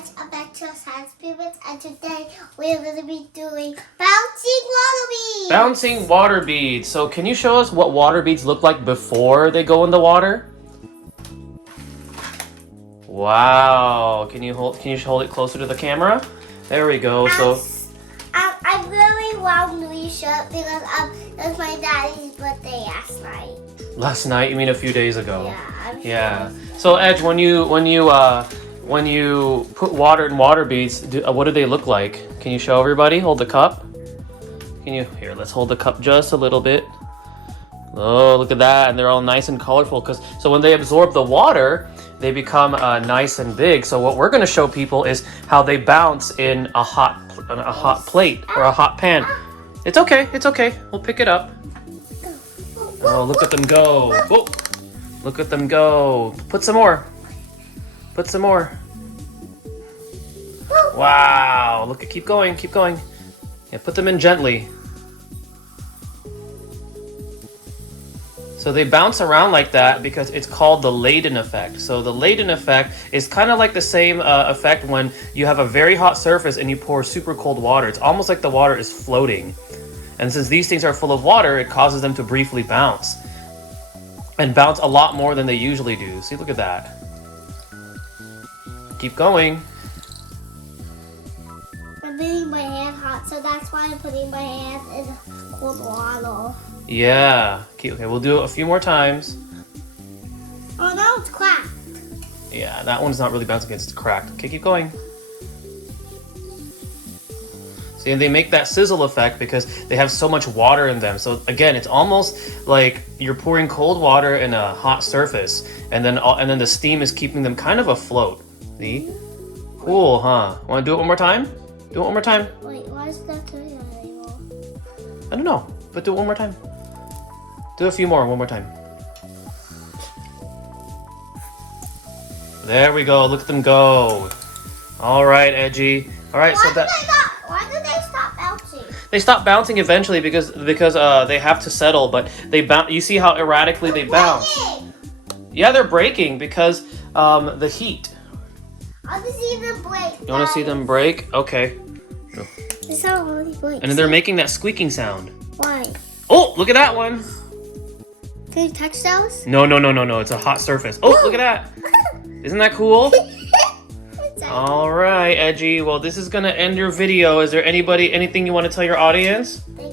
Edge of Metro Science Pivot, and today we're going to be doing bouncing water beads. Bouncing water beads. So can you show us what water beads look like before they go in the water? Wow. Can you hold it closer to the camera? There we go. I'm really wearing a new shirt because it was my daddy's birthday last night. Last night? You mean a few days ago? Yeah. Yeah. So Edge, when you put water in water beads, what do they look like? Can you show everybody? Hold the cup. Here, let's hold the cup just a little bit. Oh, look at that. And they're all nice and colorful so when they absorb the water, they become nice and big. So what we're going to show people is how they bounce in a hot plate or a hot pan. It's okay. We'll pick it up. Oh, look at them go. Oh, look at them go. Put some more. Wow. Look, keep going. Yeah, put them in gently. So they bounce around like that because it's called the Leyden effect. So the Leyden effect is kind of like the same effect when you have a very hot surface and you pour super cold water. It's almost like the water is floating. And since these things are full of water, it causes them to briefly bounce. And bounce a lot more than they usually do. See, look at that. Keep going. I'm making my hand hot, so that's why I'm putting my hand in cold water. Yeah. Okay, we'll do it a few more times. Oh, now it's cracked. Yeah, that one's not really bouncing, it's cracked. Okay, keep going. See, and they make that sizzle effect because they have so much water in them. So again, it's almost like you're pouring cold water in a hot surface, and then the steam is keeping them kind of afloat. See? Cool, huh? Want to do it one more time? Do it one more time. Wait, why is that doing that anymore? I don't know, but do it one more time. Do a few more, one more time. There we go. Look at them go. All right, Edgy. All right, Why did they stop bouncing? They stop bouncing eventually because they have to settle, but they bounce. You see how erratically they bounce. Yeah, they're breaking because the heat. I want to see them break. You want to see them break? Okay. It's not really break. And then they're making that squeaking sound. Why? Oh, look at that one. Can you touch those? No. It's a hot surface. Oh, look at that. Isn't that cool? All right, Edgy. Well, this is gonna end your video. Is there anything you want to tell your audience? Thank